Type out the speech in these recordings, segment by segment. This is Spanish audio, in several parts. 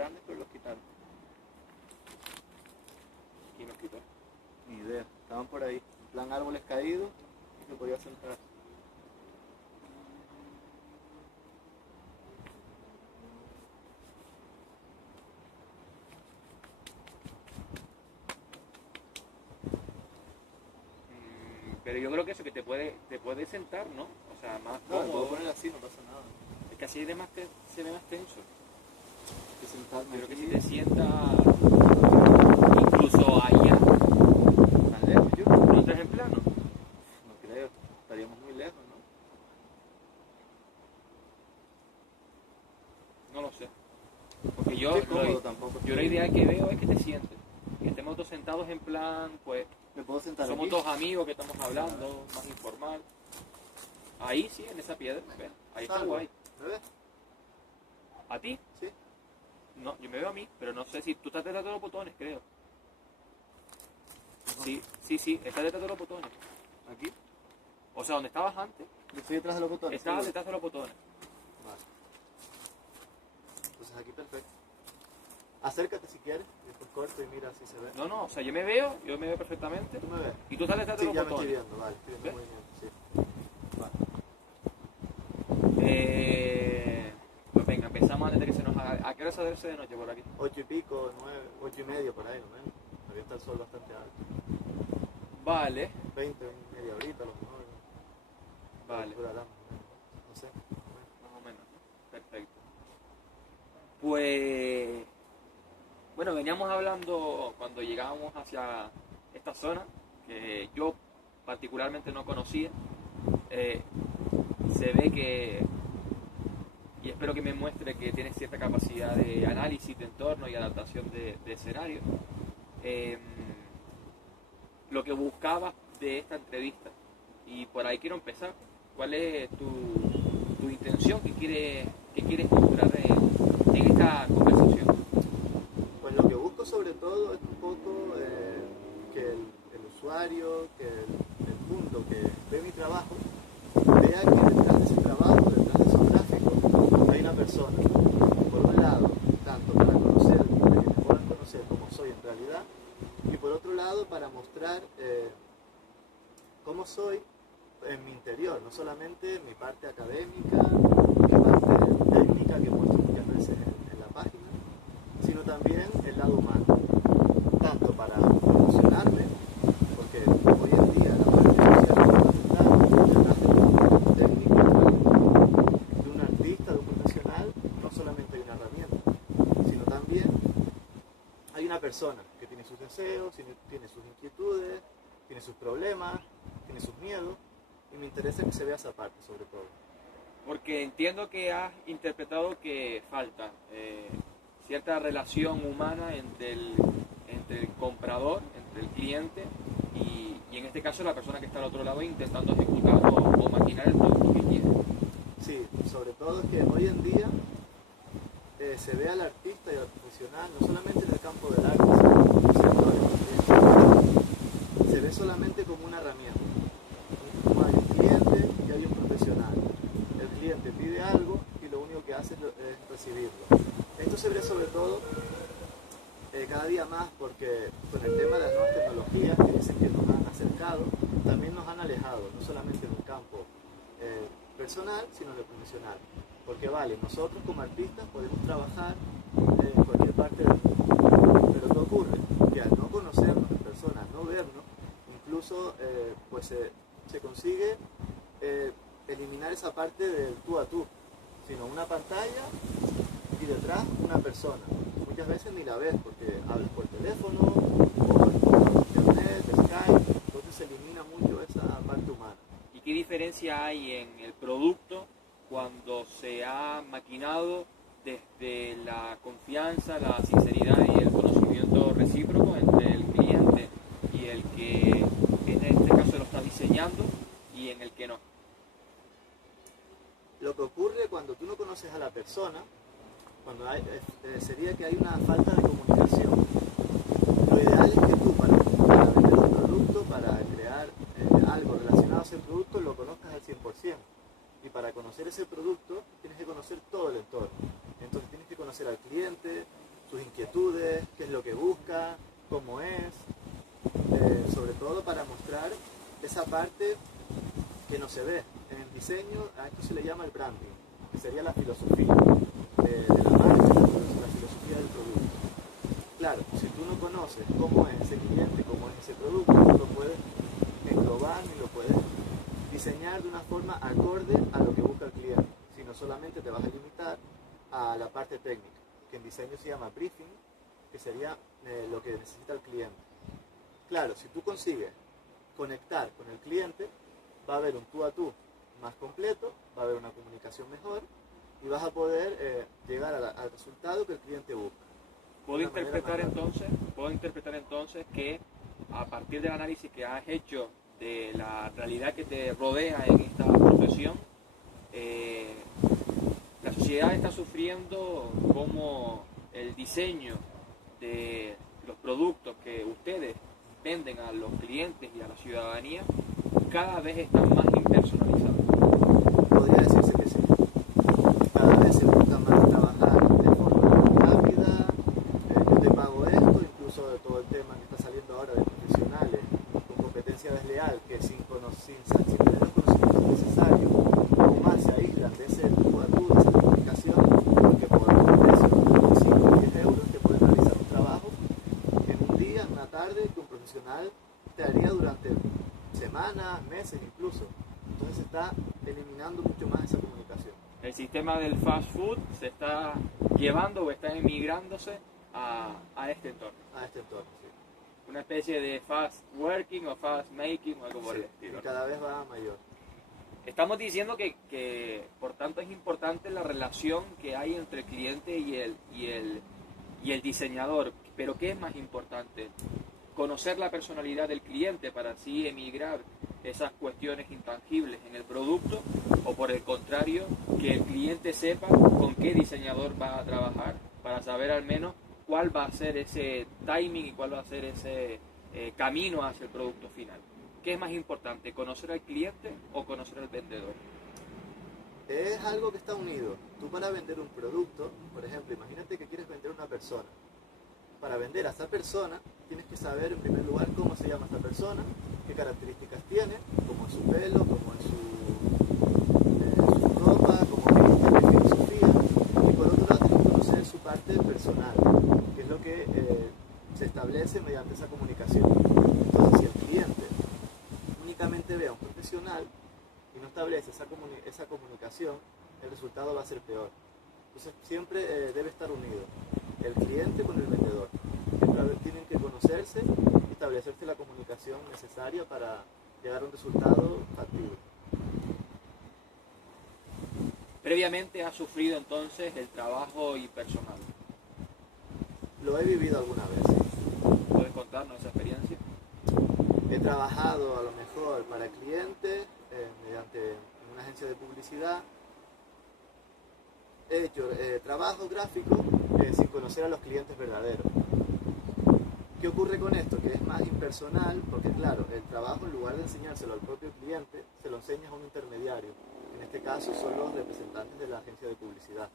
grandes, pero los quitaron. ¿Quién los quitó? Ni idea. Estaban por ahí, en plan árboles caídos, y se podía sentar. Pero yo creo que eso, que te puede sentar, ¿no? O sea, más No, lo puedo cómodo. poner así, no pasa nada. Es que así además se ve más tenso. Que sentarme Yo creo que aquí. si te sientas incluso allá, ¿Tan lejos yo? no entres en plano. No creo, estaríamos muy lejos, ¿no? No lo sé. Porque yo, Estoy cómodo tampoco. yo la idea que veo es que te sientes. Que estemos todos sentados en plan, pues, ¿Me puedo sentar somos aquí? dos amigos que estamos hablando, más informal. Ahí sí, en esa piedra, ve, ahí está Salgo. guay. ¿Me ves? ¿A ti? Sí. No, yo me veo a mí, pero no sé si tú estás detrás de los botones, creo. Sí, estás detrás de los botones. ¿Aquí? O sea, donde estabas antes, Yo estoy detrás de los botones. estabas ¿Sí? detrás de los botones. Vale. Entonces aquí perfecto. Acércate si quieres, después corto y mira si se ve. No, o sea, yo me veo perfectamente. ¿Tú me ves? Y tú estás detrás de Sí, los ya me estoy botones. viendo, vale, estoy viendo ¿Ves? movimiento, sí. Vale. Pues venga, empezamos antes de que se nos haga. ¿A qué hora se hace de noche por aquí? 8 y pico, 9, 8 y medio por ahí, ¿no? Aquí está el sol bastante alto. Vale, 20, media horita a lo mejor. vale. Durará, no sé. Más o menos, ¿no? Perfecto. Pues, bueno, veníamos hablando cuando llegábamos hacia esta zona, que yo particularmente no conocía. Se ve que, y espero que me muestre que tienes cierta capacidad de análisis de entorno y adaptación de escenario. Lo que buscabas de esta entrevista, y por ahí quiero empezar. ¿Cuál es tu intención? ¿Qué quieres mostrar en esta conversación? Pues lo que busco sobre todo es un poco que el usuario, que el mundo que ve mi trabajo, vea que detrás de ese trabajo, detrás de esos gráficos, hay una persona. Por un lado, tanto para conocer, para que me puedan conocer cómo soy en realidad, y por otro lado, para mostrar cómo soy en mi interior, no solamente mi parte académica, mi parte técnica que muestro muchas veces en la página, sino también el lado humano, tanto para promocionarme, porque hoy en día la parte social es fundamental, detrás de un técnico, de un artista, de un profesional, no solamente hay una herramienta, sino también hay una persona que tiene sus deseos, tiene sus inquietudes, tiene sus problemas, tiene sus miedos, y me interesa que se vea esa parte sobre todo. Porque entiendo que has interpretado que falta cierta relación humana entre el comprador, entre el cliente y en este caso la persona que está al otro lado intentando ejecutar o maquinar el producto que quiere. Sí, sobre todo es que hoy en día se ve al artista y al profesional, no solamente en el campo del arte, sino en otros sectores también. Se ve solamente como una herramienta. Como hay un cliente y hay un profesional. El cliente pide algo y lo único que hace es recibirlo. Esto se ve sobre todo cada día más porque con el tema de las nuevas tecnologías que dicen que nos han acercado, también nos han alejado, no solamente en un campo personal, sino en el profesional. Porque vale, nosotros como artistas podemos trabajar en cualquier parte del mundo, pero ¿qué ocurre? Que al no conocernos en persona, al no vernos, incluso pues se consigue eliminar esa parte del tú a tú, sino una pantalla y detrás una persona. Muchas veces ni la ves porque hablas por teléfono o por internet, Skype, entonces se elimina mucho esa parte humana. ¿Y qué diferencia hay en el producto cuando se ha maquinado desde la confianza, la sinceridad y el conocimiento recíproco entre el cliente y el que en este caso lo está diseñando y en el que no? Lo que ocurre cuando tú no conoces a la persona, sería que hay una falta de comunicación. Lo ideal es que tú para vender un producto, para crear algo relacionado a ese producto, lo conozcas al 100%. Y para conocer ese producto tienes que conocer todo el entorno. Entonces tienes que conocer al cliente, sus inquietudes, qué es lo que busca, cómo es, sobre todo para mostrar esa parte que no se ve. En el diseño a esto se le llama el branding, que sería la filosofía de la marca, la filosofía del producto. Claro, si tú no conoces cómo es ese cliente, cómo es ese producto, no lo puedes englobar ni lo puedes diseñar de una forma acorde a lo que busca el cliente, sino solamente te vas a limitar a la parte técnica, que en diseño se llama briefing, que sería lo que necesita el cliente. Claro, si tú consigues conectar con el cliente, va a haber un tú a tú más completo, va a haber una comunicación mejor y vas a poder llegar al resultado que el cliente busca. ¿Puedo interpretar entonces que a partir del análisis que has hecho de la realidad que te rodea en esta profesión, la sociedad está sufriendo como el diseño de los productos que ustedes venden a los clientes y a la ciudadanía cada vez están más impersonalizados? Podría decirse que sí. Cada vez se busca más trabajar de forma rápida, yo te pago esto, incluso de todo el tema que está saliendo ahora de profesionales con competencia desleal, que sin tener los conocimientos necesarios, aún más se aíslan de ese tú a tú, de esa comunicación, porque por un precio de 5 o 10 euros te pueden realizar un trabajo en un día, en una tarde, que un profesional te haría durante semanas, meses incluso. Entonces se está eliminando mucho más esa comunicación. El sistema del fast food se está llevando o está emigrándose a este entorno. A este entorno, sí. Una especie de fast working o fast making o algo por el estilo. Y cada vez va a mayor. Estamos diciendo que por tanto es importante la relación que hay entre el cliente y el diseñador. Pero ¿qué es más importante? Conocer la personalidad del cliente para así emigrar esas cuestiones intangibles en el producto, o por el contrario, que el cliente sepa con qué diseñador va a trabajar para saber al menos cuál va a ser ese timing y cuál va a ser ese camino hacia el producto final. ¿Qué es más importante, conocer al cliente o conocer al vendedor? Es algo que está unido. Tú para vender un producto, por ejemplo, imagínate que quieres vender a una persona. Para vender a esa persona tienes que saber en primer lugar cómo se llama esa persona, qué características tiene, cómo es su pelo, cómo es su ropa, cómo es qué filosofía. Y por otro lado tienes que conocer su parte personal, que es lo que se establece mediante esa comunicación. Entonces si el cliente únicamente ve a un profesional y no establece esa comunicación, el resultado va a ser peor. Entonces siempre debe estar unido el cliente con el vendedor. Siempre tienen que conocerse y establecerse la comunicación necesaria para llegar a un resultado factible. Previamente has sufrido entonces el trabajo impersonal. Lo he vivido alguna vez, sí. ¿Puedes contarnos esa experiencia? He trabajado a lo mejor para clientes mediante una agencia de publicidad. He hecho trabajo gráfico sin conocer a los clientes verdaderos. ¿Qué ocurre con esto? Que es más impersonal, porque claro, el trabajo en lugar de enseñárselo al propio cliente, se lo enseñas a un intermediario. En este caso son los representantes de la agencia de publicidad.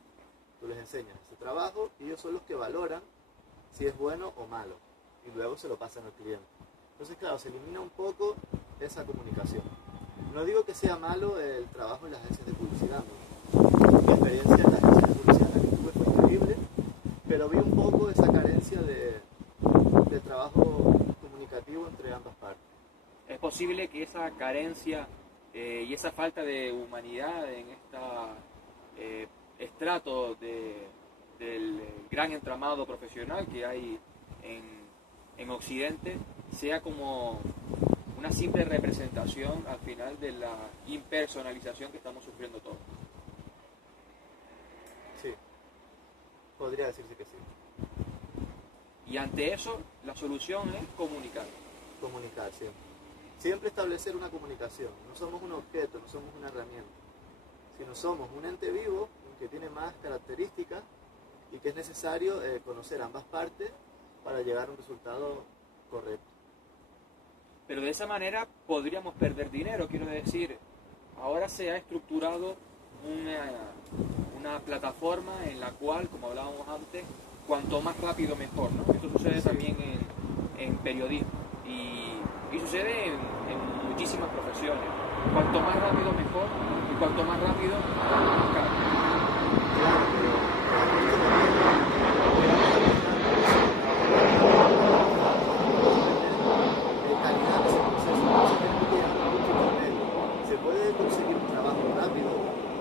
Tú les enseñas ese trabajo y ellos son los que valoran si es bueno o malo. Y luego se lo pasan al cliente. Entonces claro, se elimina un poco esa comunicación. No digo que sea malo el trabajo en las agencias de publicidad, ¿no? Mi experiencia en las agencias de publicidad que tuve fue increíble, pero vi un poco esa carencia de trabajo comunicativo entre ambas partes. ¿Es posible que esa carencia y esa falta de humanidad en este estrato del gran entramado profesional que hay en Occidente sea como una simple representación al final de la impersonalización que estamos sufriendo todos? Sí, podría decirse que sí. Y ante eso, la solución es comunicar. Comunicar siempre. Siempre establecer una comunicación. No somos un objeto, no somos una herramienta, sino somos un ente vivo que tiene más características y que es necesario conocer ambas partes para llegar a un resultado correcto. Pero de esa manera podríamos perder dinero, quiero decir, ahora se ha estructurado una plataforma en la cual, como hablábamos antes, cuanto más rápido mejor, ¿no? Esto sucede también en periodismo y sucede en muchísimas profesiones. Cuanto más rápido mejor y cuanto más rápido más caro. Claro, pero calidad de ese proceso. Entonces tenemos que llegar a un punto intermedio. Se puede conseguir un trabajo rápido,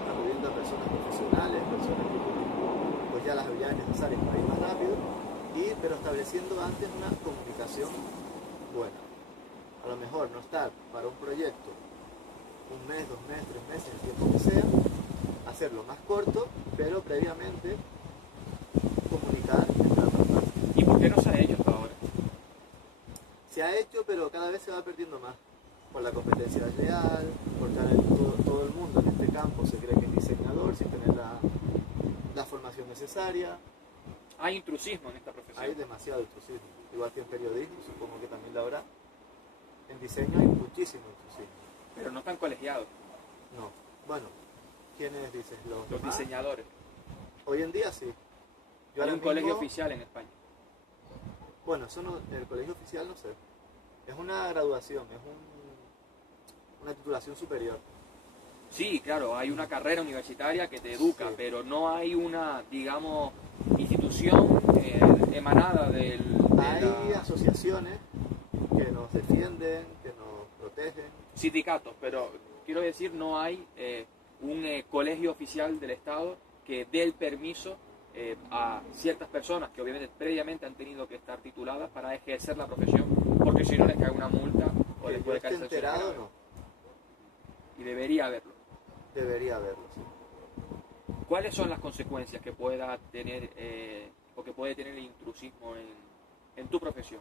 acudiendo a personas profesionales, personas que tienen pues ya las habilidades necesarias para ir más rápido, pero estableciendo antes una comunicación buena. A lo mejor no estar para un proyecto un mes, 2 meses, 3 meses, el tiempo que sea, hacerlo más corto, pero previamente comunicar entre ambas partes. ¿Y por qué no se ha hecho hasta ahora? Se ha hecho, pero cada vez se va perdiendo más. Por la competencia desleal, porque ahora todo el mundo en este campo se cree que es diseñador sin tener la formación necesaria. Hay intrusismo en esta profesión. Hay demasiado intrusismo. Igual que en periodismo, supongo que también lo habrá. En diseño hay muchísimo intrusismo. Pero no están colegiados. No. Bueno, ¿quiénes dices? Los diseñadores. Hoy en día sí. Hay un colegio oficial en España. Bueno, eso no, el colegio oficial no sé. Es una graduación, es una titulación superior. Sí, claro, hay una carrera universitaria que te educa, Sí. pero no hay una, digamos, institución emanada de Hay asociaciones que nos defienden, que nos protegen. sindicatos, pero quiero decir, no hay un colegio oficial del Estado que dé el permiso a ciertas personas que obviamente previamente han tenido que estar tituladas para ejercer la profesión, porque si no les cae una multa o les Que yo puede esté caer sanciones enterado, graves. no. Y debería haberlo. Debería haberlo, sí. ¿Cuáles son las consecuencias que pueda tener o que puede tener el intrusismo en tu profesión?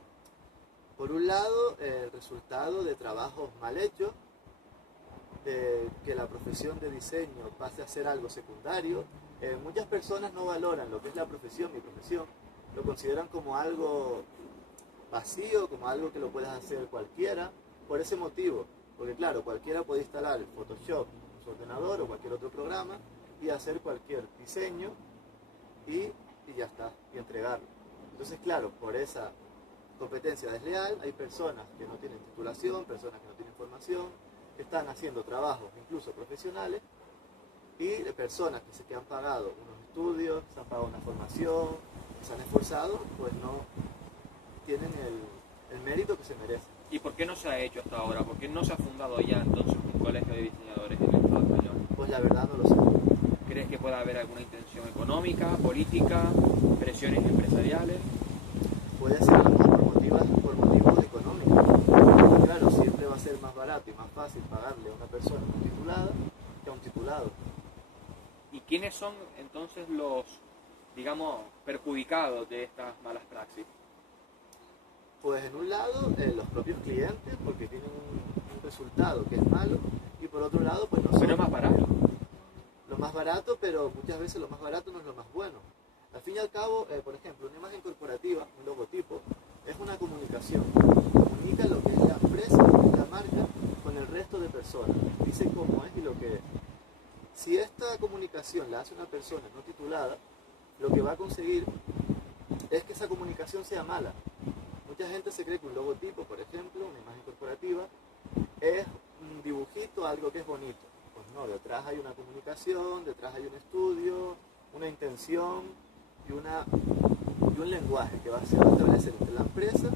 Por un lado, el resultado de trabajos mal hechos, de que la profesión de diseño pase a ser algo secundario. Muchas personas no valoran lo que es la profesión, mi profesión, lo consideran como algo vacío, como algo que lo puedes hacer cualquiera, por ese motivo, porque claro, cualquiera puede instalar el Photoshop en su ordenador o cualquier otro programa y hacer cualquier diseño y ya está, y entregarlo. Entonces claro, por esa competencia desleal hay personas que no tienen titulación, personas que no tienen formación, que están haciendo trabajos incluso profesionales, y de personas que han pagado unos estudios, se han pagado una formación, que se han esforzado, pues no tienen el mérito que se merecen. ¿Y por qué no se ha hecho hasta ahora? ¿Por qué no se ha fundado ya entonces un colegio de diseñadores en el Estado español? Pues la verdad no lo sé. ¿Crees que pueda haber alguna intención económica, política, presiones empresariales? Puede ser a lo mejor por motivos económicos. Claro, siempre va a ser más barato y más fácil pagarle a una persona no titulada que a un titulado. ¿Y quiénes son entonces los, digamos, perjudicados de estas malas praxis? Pues en un lado los propios clientes, porque tienen un resultado que es malo, y por otro lado pues nosotros. Pero es más barato. Lo más barato, pero muchas veces lo más barato no es lo más bueno. Al fin y al cabo, por ejemplo, una imagen corporativa, un logotipo, es una comunicación. Comunica lo que es la empresa, lo que es la marca, con el resto de personas. Dice cómo es y lo que es. Si esta comunicación la hace una persona no titulada, lo que va a conseguir es que esa comunicación sea mala. Mucha gente se cree que un logotipo, por ejemplo, una imagen corporativa, es un dibujito, algo que es bonito. Pues no, detrás hay una comunicación, detrás hay un estudio, una intención y un lenguaje que va a establecer entre la empresa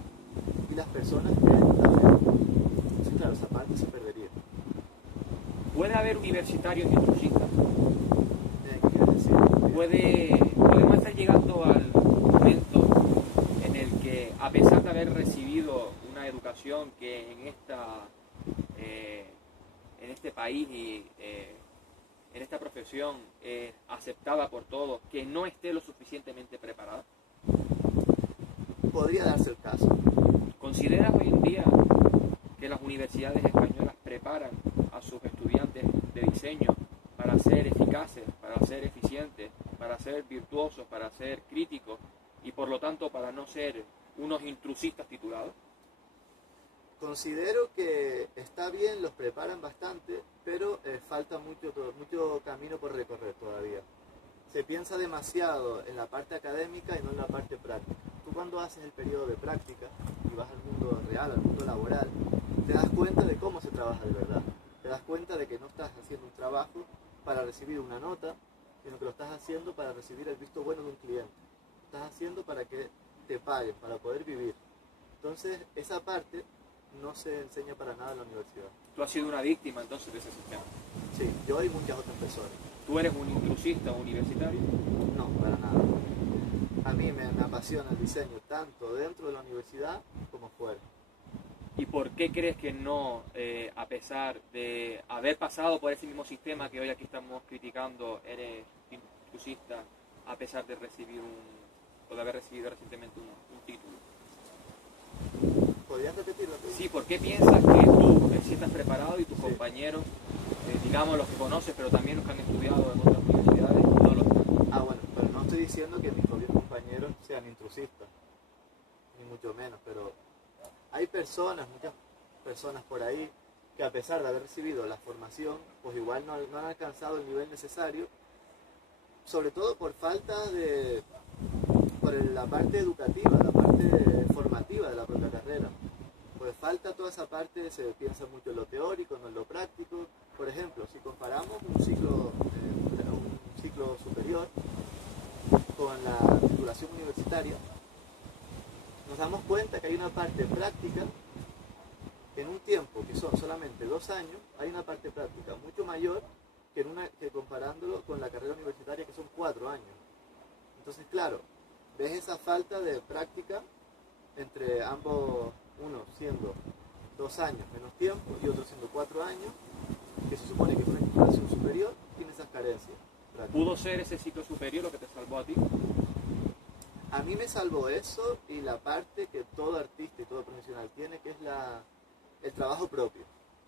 y las personas que la ven. Entonces, claro, esa parte se perdería. ¿Puede haber universitarios intrusistas? ¿Qué quieres decir? ¿Podemos estar llegando al momento en el que, a pesar de haber recibido una educación que en este país y en esta profesión es aceptada por todos, que no esté lo suficientemente preparada? Podría darse el caso. ¿Consideras hoy en día que las universidades españolas preparan a sus estudiantes de diseño para ser eficaces, para ser eficientes, para ser virtuosos, para ser críticos y por lo tanto para no ser unos intrusistas titulados? Considero que está bien, los preparan bastante, pero falta mucho camino por recorrer todavía. se piensa demasiado en la parte académica y no en la parte práctica. Tú cuando haces el periodo de práctica y vas al mundo real, al mundo laboral, te das cuenta de cómo se trabaja de verdad. Te das cuenta de que no estás haciendo un trabajo para recibir una nota, sino que lo estás haciendo para recibir el visto bueno de un cliente. Lo estás haciendo para que te paguen, para poder vivir. Entonces, esa parte no se enseña para nada en la universidad. Tú has sido una víctima entonces de ese sistema. Sí, yo y muchas otras personas. ¿Tú eres un intrusista universitario? No, para nada. A mí me apasiona el diseño tanto dentro de la universidad como fuera. ¿Y por qué crees que no, a pesar de haber pasado por ese mismo sistema que hoy aquí estamos criticando, eres intrusista a pesar de recibir o de haber recibido recientemente un título? ¿Podrías repetirlo? Sí, ¿por qué piensas que tú sí estás preparado y tus compañeros, digamos los que conoces, pero también los que han estudiado en otras universidades, no lo están? Ah, bueno, pero no estoy diciendo que mis propios compañeros sean intrusistas, ni mucho menos, pero hay personas, muchas personas por ahí, que a pesar de haber recibido la formación, pues igual no han alcanzado el nivel necesario, sobre todo por falta de, por la parte educativa, la parte formativa de la propia carrera. Pues falta toda esa parte, se piensa mucho en lo teórico, no en lo práctico. Por ejemplo, si comparamos un ciclo superior con la titulación universitaria, nos damos cuenta que hay una parte práctica, en un tiempo que son solamente 2 años, hay una parte práctica mucho mayor que comparándolo con la carrera universitaria que son 4 años. Entonces, claro, ves esa falta de práctica entre ambos, uno siendo 2 años menos tiempo y otro siendo 4 años, que se supone que es una titulación superior, tiene esas carencias prácticas. ¿Pudo ser ese ciclo superior lo que te salvó a ti? A mí me salvó eso y la parte que todo artista y todo profesional tiene, que es el trabajo propio,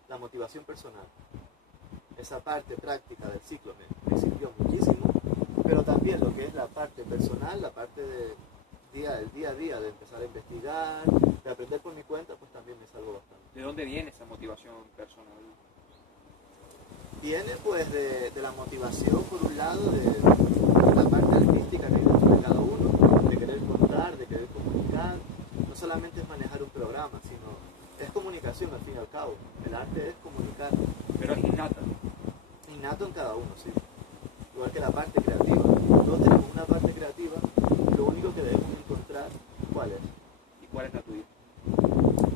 la motivación personal. Esa parte práctica del ciclo me sirvió muchísimo, pero también lo que es la parte personal, la parte del día a día, de empezar a investigar, de aprender por mi cuenta, pues también me salvó bastante. ¿De dónde viene esa motivación personal? Viene pues de la motivación, por un lado, de la parte artística que hay dentro de cada uno, de querer contar, de querer comunicar. No solamente es manejar un programa, sino es comunicación al fin y al cabo. El arte es comunicar. Pero es innata. Innato en cada uno, sí. Igual que la parte creativa. Todos tenemos una parte creativa, lo único que debemos encontrar, ¿cuál es? ¿Y cuál es la tuya?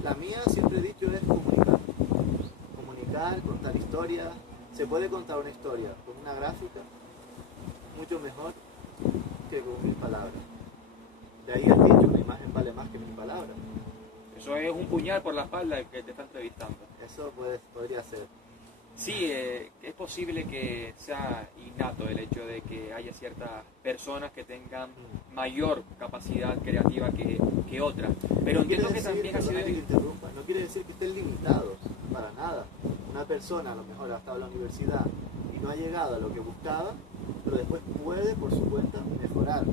La mía, siempre he dicho, es comunicar. Comunicar, contar historias. Se puede contar una historia con una gráfica mucho mejor que con 1000 palabras. De ahí el dicho, una imagen vale más que 1000 palabras. Eso es un puñal por la espalda el que te está entrevistando. Eso podría ser. Sí, es posible que sea innato el hecho de que haya ciertas personas que tengan mayor capacidad creativa que otras. Pero entiendo que también ha sido... No quiere decir que estén limitados, para nada. Una persona a lo mejor ha estado en la universidad y no ha llegado a lo que buscaba, pero después puede por su cuenta mejorar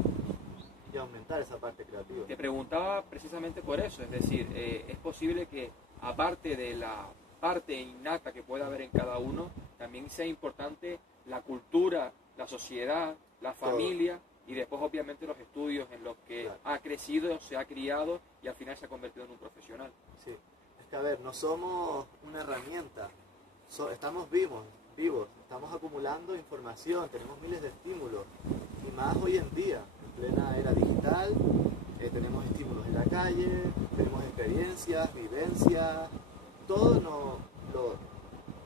y aumentar esa parte creativa. Te preguntaba precisamente por eso, es decir, es posible que aparte de la parte innata que pueda haber en cada uno, también sea importante la cultura, la sociedad, la familia y después obviamente los estudios en los que ha crecido, se ha criado y al final se ha convertido en un profesional. Sí, es que a ver, no somos una herramienta, estamos vivos, estamos acumulando información, tenemos miles de estímulos y más hoy en día, en plena era digital, tenemos estímulos en la calle, tenemos experiencias, vivencias, todo lo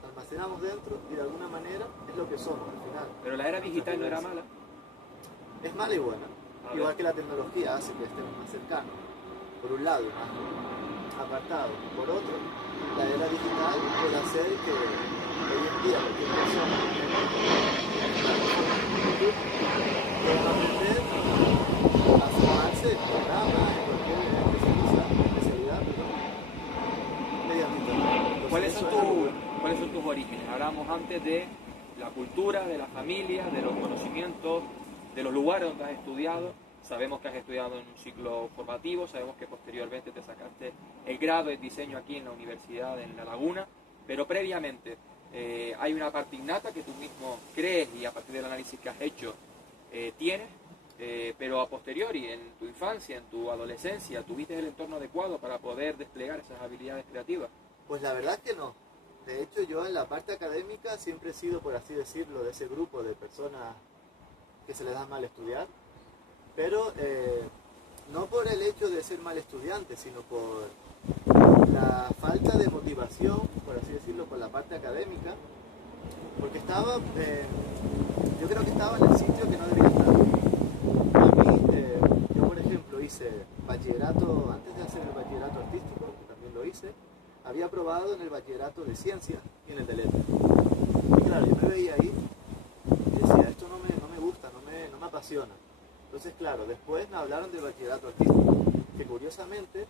almacenamos dentro y de alguna manera es lo que somos al final. Pero la era digital no era mala. Es mala y buena. Igual que la tecnología hace que estemos más cercanos, por un lado, más apartados. Por otro, la era digital puede hacer que hoy en día cualquier persona pueda aprender a formarse en programas, en cualquier especialidad, mediante internet. ¿Cuáles son tus orígenes? Hablamos antes de la cultura, de la familia, de los conocimientos, de los lugares donde has estudiado. Sabemos que has estudiado en un ciclo formativo, sabemos que posteriormente te sacaste el grado en diseño aquí en la Universidad en La Laguna, pero previamente hay una parte innata que tú mismo crees y a partir del análisis que has hecho tienes, pero a posteriori, en tu infancia, en tu adolescencia, ¿tuviste el entorno adecuado para poder desplegar esas habilidades creativas? Pues la verdad que no. De hecho, yo en la parte académica siempre he sido, por así decirlo, de ese grupo de personas que se les da mal estudiar, pero no por el hecho de ser mal estudiante, sino por la falta de motivación, por así decirlo, por la parte académica, porque estaba, yo creo que estaba en el sitio que no debía estar. A mí, yo por ejemplo hice bachillerato, antes de hacer el bachillerato artístico, que también lo hice, había aprobado en el bachillerato de ciencias y en el de letras. Y claro, yo me veía ahí y decía, esto no me gusta, no me apasiona. Entonces, claro, después me hablaron del bachillerato artístico, que curiosamente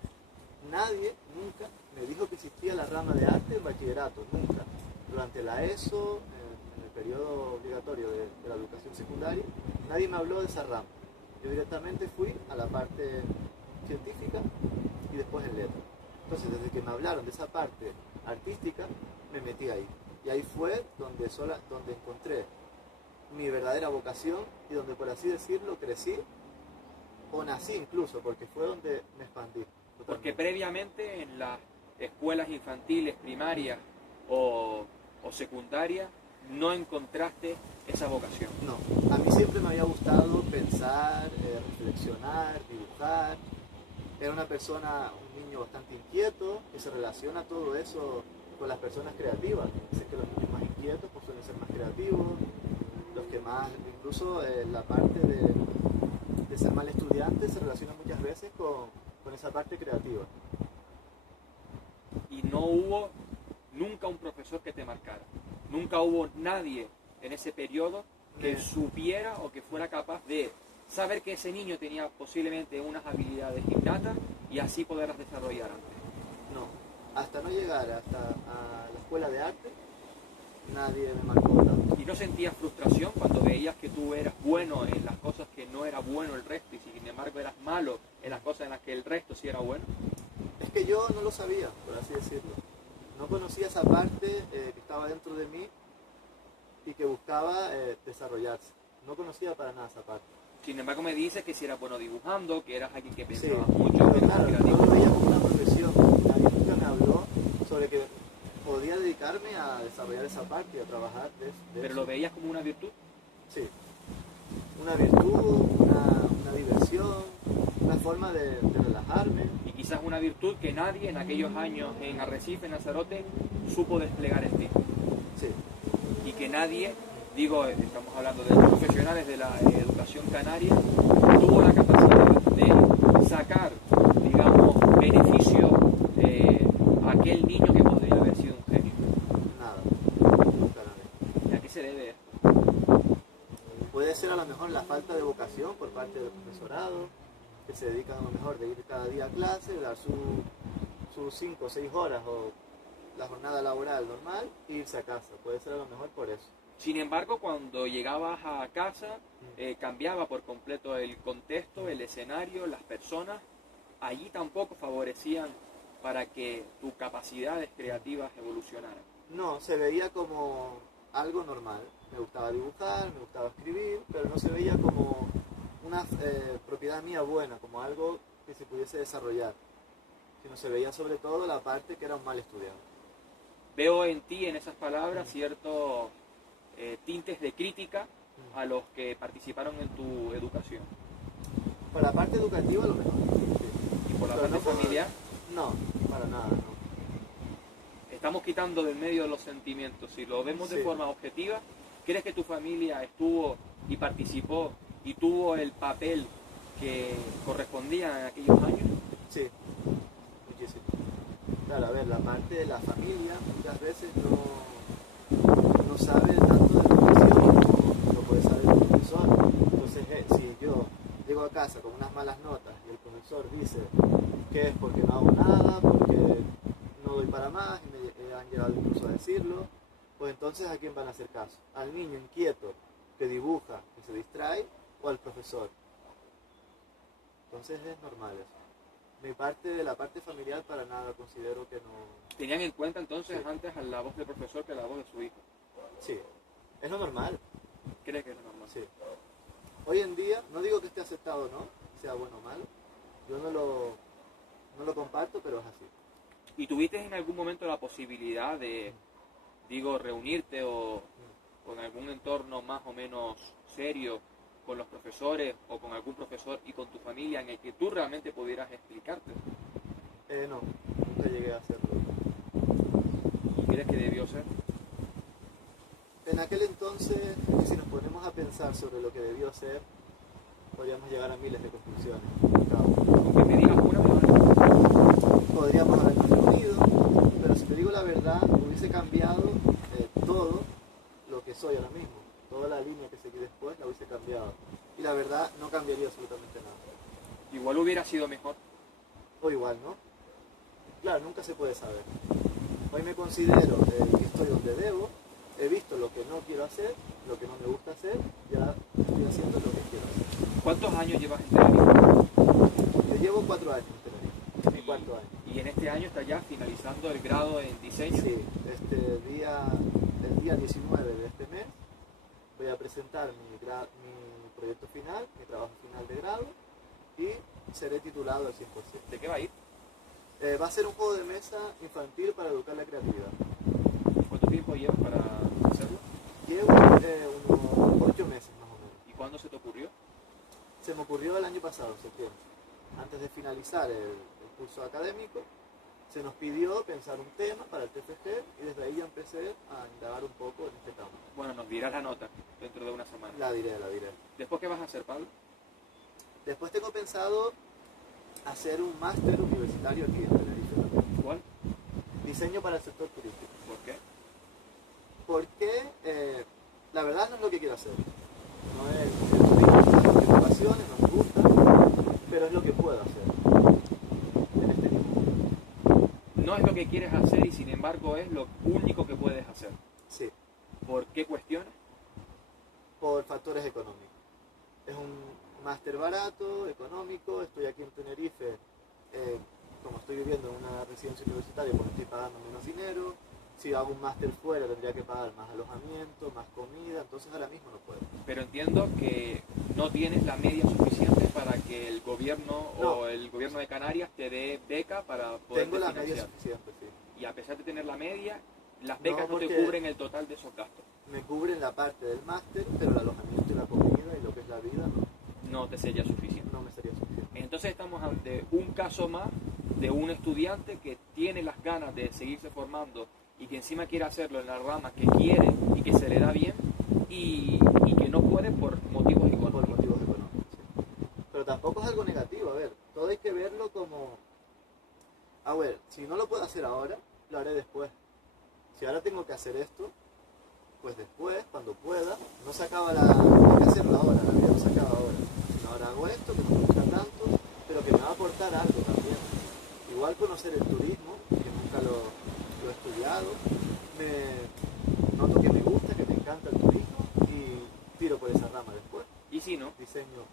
nadie nunca me dijo que existía la rama de arte en bachillerato, nunca. Durante la ESO, en el periodo obligatorio de la educación secundaria, nadie me habló de esa rama. Yo directamente fui a la parte científica y después en letras. Entonces, desde que me hablaron de esa parte artística, me metí ahí. Y ahí fue donde encontré mi verdadera vocación y donde, por así decirlo, crecí o nací incluso, porque fue donde me expandí. Totalmente. Porque previamente en las escuelas infantiles, primarias o secundarias, no encontraste esa vocación. No, a mí siempre me había gustado pensar, reflexionar, dibujar. Era una persona, un niño bastante inquieto, que se relaciona todo eso con las personas creativas. Sé que los niños más inquietos pues, suelen ser más creativos, los que más, incluso la parte de ser mal estudiante se relaciona muchas veces con esa parte creativa. Y no hubo nunca un profesor que te marcara. Nunca hubo nadie en ese periodo que supiera o que fuera capaz de saber que ese niño tenía posiblemente unas habilidades innatas y así poderlas desarrollar antes. No, hasta no llegar hasta a la escuela de arte, nadie me marcó tanto. ¿Y no sentías frustración cuando veías que tú eras bueno en las cosas que no era bueno el resto y sin embargo eras malo en las cosas en las que el resto sí era bueno? Es que yo no lo sabía, por así decirlo. No conocía esa parte que estaba dentro de mí y que buscaba desarrollarse. No conocía para nada esa parte. Sin embargo me dices que si eras bueno dibujando, que eras alguien que Sí, pensaba mucho, que pero eras claro, no creativo. lo veía como una profesión. Nadie nunca me habló sobre que podía dedicarme a desarrollar esa parte y a trabajar de Pero eso. lo veías como una virtud. Sí, una virtud, una diversión, una forma de relajarme. Y quizás una virtud que nadie en aquellos años en Arrecife, en Lanzarote, supo desplegar en ti. Sí, Y que nadie, digo, estamos hablando de los profesionales de la educación canaria, tuvo la capacidad de sacar, digamos, beneficio a aquel niño que podría haber sido un genio. nada, nunca nadie. ¿Y a qué se debe esto? Puede ser a lo mejor la falta de vocación por parte del profesorado, que se dedican a lo mejor de ir cada día a clase, dar sus 5 o 6 horas o la jornada laboral normal e irse a casa. Puede ser a lo mejor por eso. Sin embargo, cuando llegabas a casa, cambiaba por completo el contexto, el escenario, las personas. Allí tampoco favorecían para que tus capacidades creativas evolucionaran. No, se veía como algo normal. Me gustaba dibujar, me gustaba escribir, pero no se veía como una propiedad mía buena, como algo que se pudiese desarrollar. Sino se veía sobre todo la parte que era un mal estudiante. Veo en ti, en esas palabras, ciertos tintes de crítica a los que participaron en tu educación. Por la parte educativa a lo mejor. Sí. ¿Y por la Pero parte no por- familiar? No, para nada, no. Estamos quitando del medio los sentimientos. Si lo vemos de Sí. forma objetiva, ¿crees que tu familia estuvo y participó y tuvo el papel que correspondía en aquellos años? Sí, muchísimo. Claro, a ver, la parte de la familia muchas veces no sabe tanto de educación como lo puede saber el profesor. Entonces, si yo llego a casa con unas malas notas y el profesor dice que es porque no hago nada, porque no doy para más, y me han llegado incluso a decirlo, pues entonces ¿a quién van a hacer caso? ¿Al niño inquieto que dibuja, que se distrae, o al profesor? Entonces es normal eso. La parte familiar para nada considero que no. ¿Tenían en cuenta entonces Sí. antes a la voz del profesor que a la voz de su hijo? Sí, es lo normal. ¿Crees que es normal? Sí. hoy en día, no digo que esté aceptado o no, sea bueno o malo, yo no lo comparto, pero es así. ¿Y tuviste en algún momento la posibilidad de, digo, reunirte o en algún entorno más o menos serio con los profesores o con algún profesor y con tu familia en el que tú realmente pudieras explicarte? No, nunca llegué a hacerlo. ¿Y crees que debió ser? En aquel entonces, si nos ponemos a pensar sobre lo que debió ser, podríamos llegar a miles de conclusiones. Aunque me digas una, ¿no? Podríamos habernos reunido, pero si te digo la verdad, hubiese cambiado todo lo que soy ahora mismo. Toda la línea que seguí después la hubiese cambiado. Y la verdad, no cambiaría absolutamente nada. Igual hubiera sido mejor. O igual, ¿no? Claro, nunca se puede saber. Hoy me considero que estoy donde debo, he visto lo que no quiero hacer, lo que no me gusta hacer, ya estoy haciendo lo que quiero hacer. ¿Cuántos años llevas en Tenerife? Yo llevo 4 años en Tenerife, es mi cuarto año. Y en este año estás ya finalizando el grado en diseño. Sí, el día 19 de este mes voy a presentar mi proyecto final, mi trabajo final de grado y seré titulado al 100%. ¿De qué va a ir? Va a ser un juego de mesa infantil para educar la creatividad. ¿Cuánto tiempo llevas para hacerlo? Llevo unos 8 meses más o menos. ¿Y cuándo se te ocurrió? Se me ocurrió el año pasado, en septiembre. Antes de finalizar el curso académico, se nos pidió pensar un tema para el TFG y desde ahí ya empecé a indagar un poco en este campo. Bueno, nos dirás la nota dentro de una semana. La diré. ¿Después qué vas a hacer, Pablo? Después tengo pensado hacer un máster universitario aquí en Tenerife también. ¿Cuál? Diseño para el sector turístico. ¿Por qué? Porque la verdad no es lo que quiero hacer. No es el turismo, no es lo que me apasiona, no me gusta, pero es lo que puedo hacer en este tiempo. No es lo que quieres hacer y sin embargo es lo único que puedes hacer. Sí, ¿Por qué cuestiones? por factores económicos. Es un máster barato, económico, estoy aquí en Tenerife, como estoy viviendo en una residencia universitaria, pues estoy pagando menos dinero. Si hago un máster fuera tendría que pagar más alojamiento, más comida, entonces ahora mismo no puedo. Pero entiendo que no tienes la media suficiente para que el gobierno No. o el gobierno de Canarias te dé beca para poder Tengo la media financiar. suficiente, sí. Y a pesar de tener la media, las becas no te porque cubren el total de esos gastos. me cubren la parte del máster, pero el alojamiento y la comida y lo que es la vida No te sería suficiente. no me sería suficiente. Entonces estamos ante un caso más de un estudiante que tiene las ganas de seguirse formando y que encima quiere hacerlo en la rama que quiere y que se le da bien y que no puede por motivos Por económicos. motivos económicos, sí. Pero tampoco es algo negativo, a ver, todo hay que verlo como, a ver, si no lo puedo hacer ahora, lo haré después. Si ahora tengo que hacer esto, pues después, cuando pueda, no se acaba hay que hacerlo ahora, la vida no se acaba ahora. Sino ahora hago esto, que no me gusta tanto, pero que me va a aportar algo también. Igual conocer el turismo, que nunca lo he estudiado, noto que me gusta, que me encanta el turismo y tiro por esa rama después. Y si no, Diseño,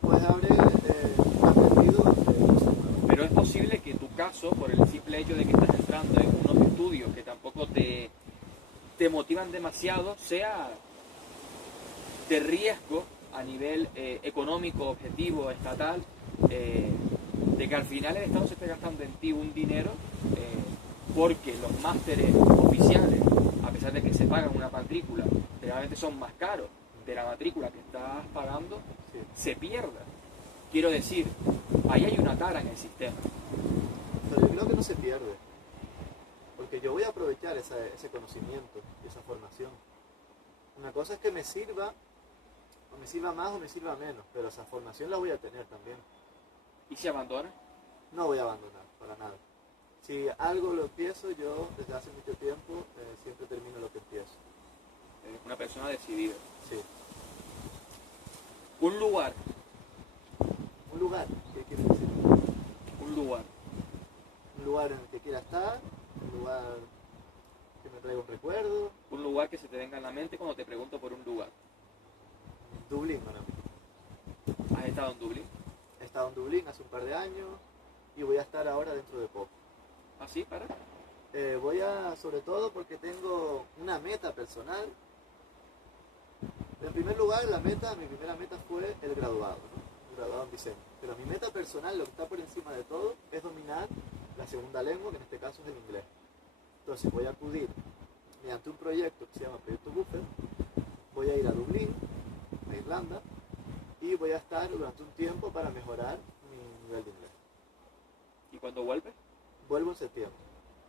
pues habré aprendido cosas nuevas. pero es posible que tu caso, por el simple hecho de que estás entrando en unos estudios que tampoco te motivan demasiado, sea de riesgo a nivel económico, objetivo, estatal, de que al final el Estado se esté gastando en ti un dinero porque los másteres oficiales, a pesar de que se pagan una matrícula, realmente son más caros de la matrícula que estás pagando, Sí. se pierda. Quiero decir, ahí hay una tara en el sistema. Pero yo creo que no se pierde, porque yo voy a aprovechar ese conocimiento, esa formación. Una cosa es que me sirva, o me sirva más o me sirva menos, pero esa formación la voy a tener también. ¿Y si abandonas? No voy a abandonar, para nada. Si algo lo empiezo, yo desde hace mucho tiempo siempre termino lo que empiezo. Eres una persona decidida. Sí. Un lugar, Un lugar, ¿qué quiere decir? un lugar. Un lugar en el que quiera estar, un lugar que me traiga un recuerdo. Un lugar que se te venga en la mente cuando te pregunto por un lugar. Dublín, ahora mismo. ¿Has estado en Dublín? He estado en Dublín hace un par de años y voy a estar ahora dentro de poco. ¿Así? ¿Para? Voy a, sobre todo porque tengo una meta personal. En primer lugar, mi primera meta fue el graduado, ¿no? El graduado en diseño. Pero mi meta personal, lo que está por encima de todo, es dominar la segunda lengua, que en este caso es el inglés. Entonces voy a acudir mediante un proyecto que se llama Proyecto Buffer, voy a ir a Dublín, a Irlanda, y voy a estar durante un tiempo para mejorar mi nivel de inglés. ¿Y cuando vuelves? Vuelvo en septiembre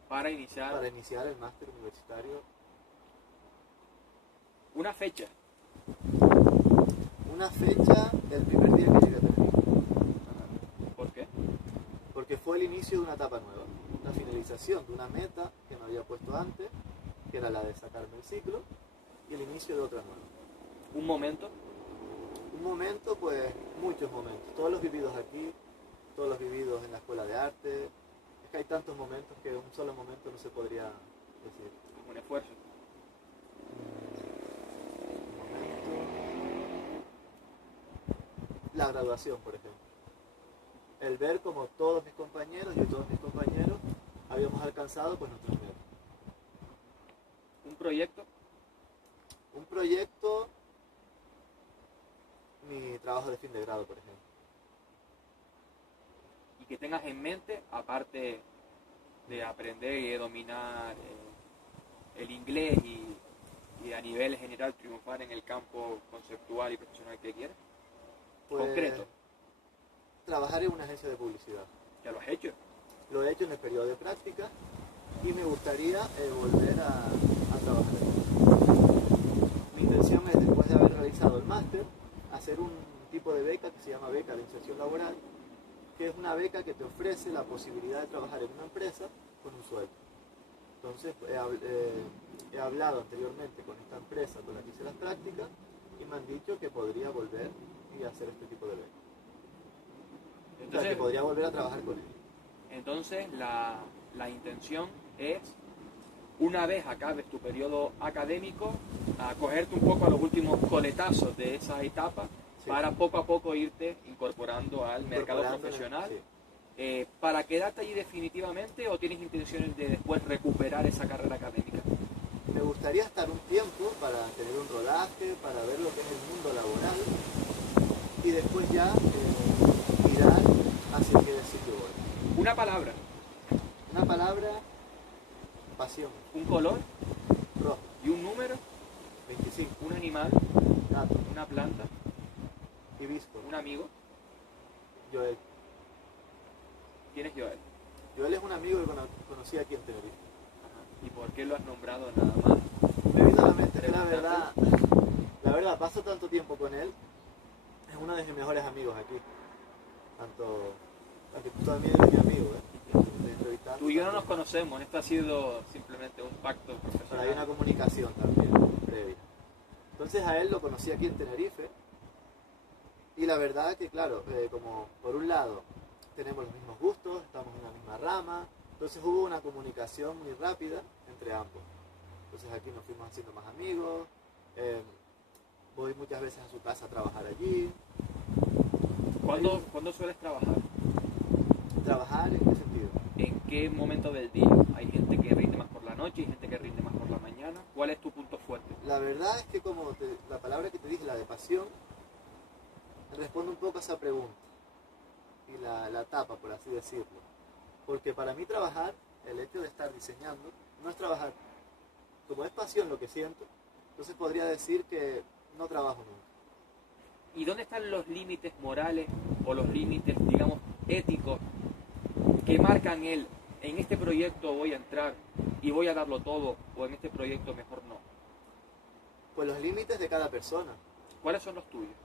Para iniciar para iniciar el máster universitario. una fecha. Una fecha del primer día que llegué a Tenerife. ¿Por qué? Porque fue el inicio de una etapa nueva, la finalización de una meta que me había puesto antes, que era la de sacarme el ciclo, y el inicio de otra nueva. Un momento. Un momento, pues muchos momentos, todos los vividos aquí, todos los vividos en la escuela de arte. Es que hay tantos momentos que un solo momento no se podría decir. Un esfuerzo. Un momento. La graduación, por ejemplo. El ver como todos mis compañeros, yo y todos mis compañeros, habíamos alcanzado pues nuestras metas. Un proyecto. Un proyecto, mi trabajo de fin de grado, por ejemplo. Y que tengas en mente, aparte de aprender y de dominar el inglés y a nivel general triunfar en el campo conceptual y profesional que quieres. Pues, Concreto. Trabajar en una agencia de publicidad. Ya lo has hecho. Lo he hecho en el periodo de práctica y me gustaría volver a trabajar en eso. Mi intención es, después de haber realizado el máster, hacer un tipo de beca que se llama beca de inserción laboral, que es una beca que te ofrece la posibilidad de trabajar en una empresa con un sueldo. Entonces he hablado anteriormente con esta empresa con la que hice las prácticas y me han dicho que podría volver y hacer este tipo de beca. O sea, Entonces, que podría volver a trabajar con ellos. entonces la intención es, una vez acabes tu periodo académico, acogerte un poco a los últimos coletazos de esas etapas, Sí. para poco a poco irte incorporando al mercado Incorporando, profesional. sí. ¿Para quedarte allí definitivamente o tienes intenciones de después recuperar esa carrera académica? Me gustaría estar un tiempo para tener un rodaje, para ver lo que es el mundo laboral y después ya mirar hacia qué sitio voy. Una palabra, Una palabra, pasión, un color rojo, y un número, 25, un animal, gato, una planta, hibisco, un amigo. Joel. ¿Quién es Joel? Joel es un amigo que conocí aquí en Tenerife. ¿Y por qué lo has nombrado nada más? Me vino a la mente que la verdad, paso tanto tiempo con él, es uno de mis mejores amigos aquí. Tanto, aunque tú también eres mi amigo, Te entrevistando. Tú y yo no nos conocemos, esto ha sido simplemente un pacto Pero hay profesional. una comunicación también previa. Entonces a él lo conocí aquí en Tenerife y la verdad que claro, como por un lado tenemos los mismos gustos, estamos en la misma rama, entonces hubo una comunicación muy rápida entre ambos. Entonces aquí nos fuimos haciendo más amigos, voy muchas veces a su casa a trabajar allí. ¿Cuándo sueles trabajar? ¿Trabajar en qué sentido? ¿En qué momento del día? ¿Hay gente que rinde más por la noche y gente que rinde más por la mañana? ¿Cuál es tu punto fuerte? La verdad es que como la palabra que te dije, la de pasión, responde un poco a esa pregunta y la tapa, por así decirlo. Porque para mí trabajar, el hecho de estar diseñando, no es trabajar. Como es pasión lo que siento, entonces podría decir que no trabajo nunca. ¿Y dónde están los límites morales o los límites, digamos, éticos que marcan en este proyecto voy a entrar y voy a darlo todo, o en este proyecto mejor no? Pues los límites de cada persona. ¿Cuáles son los tuyos?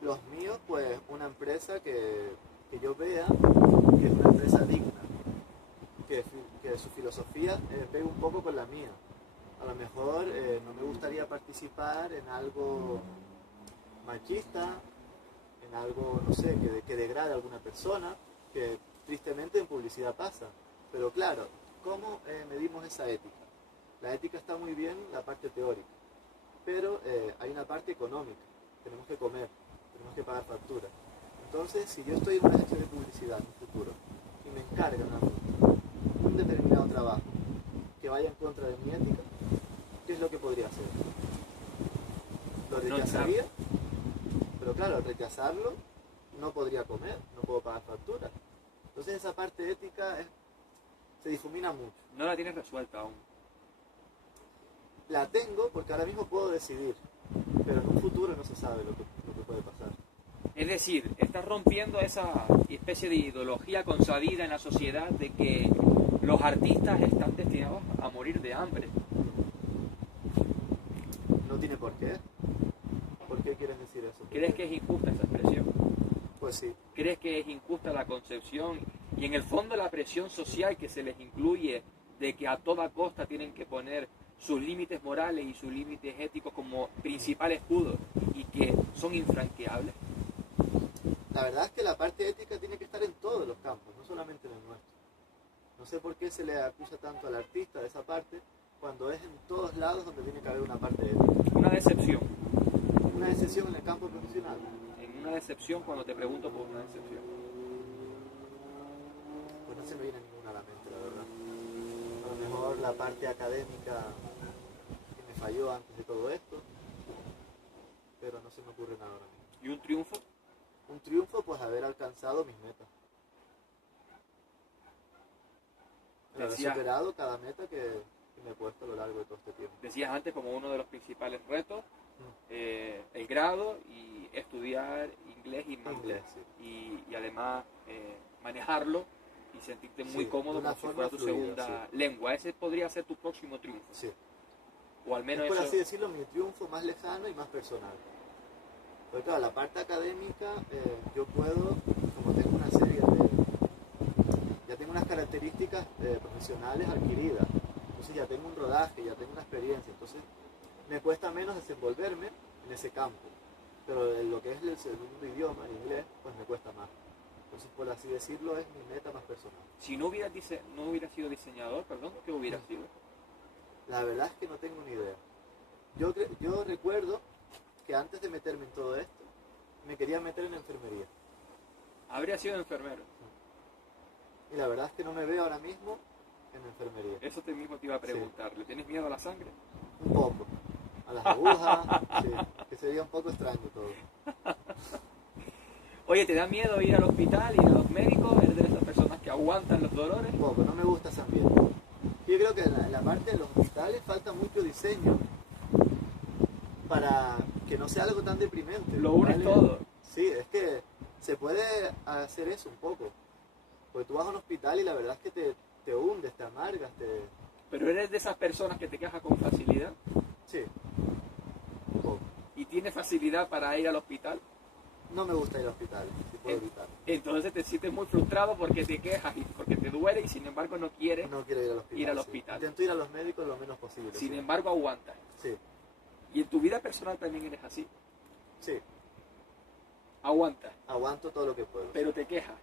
Los míos, pues una empresa que yo vea que es una empresa digna, que su filosofía pegue un poco con la mía. A lo mejor no me gustaría participar en algo machista, en algo, no sé, que degrade a alguna persona, que tristemente en publicidad pasa. Pero claro, ¿cómo medimos esa ética? La ética está muy bien, la parte teórica, pero hay una parte económica. Tenemos que comer, tenemos que pagar facturas. Entonces, si yo estoy en una agencia de publicidad en un futuro y me encargan a mí un determinado trabajo que vaya en contra de mi ética, ¿qué es lo que podría hacer? Lo lo rechazaría, pero claro, al rechazarlo no podría comer, no puedo pagar facturas. Entonces esa parte ética se difumina mucho. No la tienes resuelta aún. La tengo porque ahora mismo puedo decidir, pero en un futuro no se sabe lo que puede pasar. Es decir, estás rompiendo esa especie de ideología consabida en la sociedad de que los artistas están destinados a morir de hambre. No tiene por qué. ¿Por qué quieres decir eso? ¿Crees que es injusta esa expresión? Pues sí. ¿Crees que es injusta la concepción y en el fondo la presión social que se les incluye de que a toda costa tienen que poner sus límites morales y sus límites éticos como principal escudo y que son infranqueables? La verdad es que la parte ética tiene que estar en todos los campos, no solamente en el nuestro. No sé por qué se le acusa tanto al artista de esa parte, cuando es en todos lados donde tiene que haber una parte ética. Una decepción. Una excepción en el campo profesional. En una decepción cuando te pregunto por una decepción. Pues no se me viene ninguna a la mente, la verdad. A lo mejor la parte académica que me falló antes de todo esto, pero no se me ocurre nada ahora mismo. ¿Y un triunfo? Un triunfo, pues haber alcanzado mis metas. Haber Decía- superado cada meta que me he puesto a lo largo de todo este tiempo. Decías antes como uno de los principales retos, el grado y estudiar inglés y Inglés, y además manejarlo y sentirte muy Sí, cómodo de una como si forma fuera tu fluida, segunda lengua. Ese podría ser tu próximo triunfo. Sí. O al menos Es, por eso. así decirlo, mi triunfo más lejano y más personal. Porque claro, la parte académica, yo puedo, como tengo una serie ya tengo unas características profesionales adquiridas, entonces ya tengo un rodaje, ya tengo una experiencia, entonces me cuesta menos desenvolverme en ese campo, pero en lo que es el segundo idioma, el inglés, pues me cuesta más. Entonces, por así decirlo, es mi meta más personal. Si no hubieras sido diseñador, perdón, ¿qué hubieras sido? La verdad es que no tengo ni idea. Yo recuerdo que antes de meterme en todo esto, me quería meter en enfermería. Habría sido enfermero. Y la verdad es que no me veo ahora mismo en enfermería. Eso te mismo te iba a preguntar. ¿Le tienes miedo a la sangre? Un poco. A las agujas, sí, que sería un poco extraño todo. Oye, ¿te da miedo ir al hospital, ir a los médicos? ¿Eres de esas personas que aguantan los dolores? Un poco, no me gusta ese ambiente. Yo creo que en la parte de los hospitales falta mucho diseño para que no sea algo tan deprimente. Lo unes ¿vale? todo. Sí, es que se puede hacer eso un poco. Porque tú vas a un hospital y la verdad es que te hundes, te amargas, Pero eres de esas personas que te quejas con facilidad Sí, un poco. y tienes facilidad para ir al hospital. No me gusta ir a hospitales, si puedo evitarlo. Entonces te sientes muy frustrado porque te quejas y porque te duele y sin embargo no quieres. No quiero ir al hospital. Ir al sí. hospital. Intento ir a los médicos lo menos posible. Sin sí. embargo aguantas. Sí, Y en tu vida personal también eres así. sí. Aguantas, Aguanto todo lo que puedo. pero te quejas.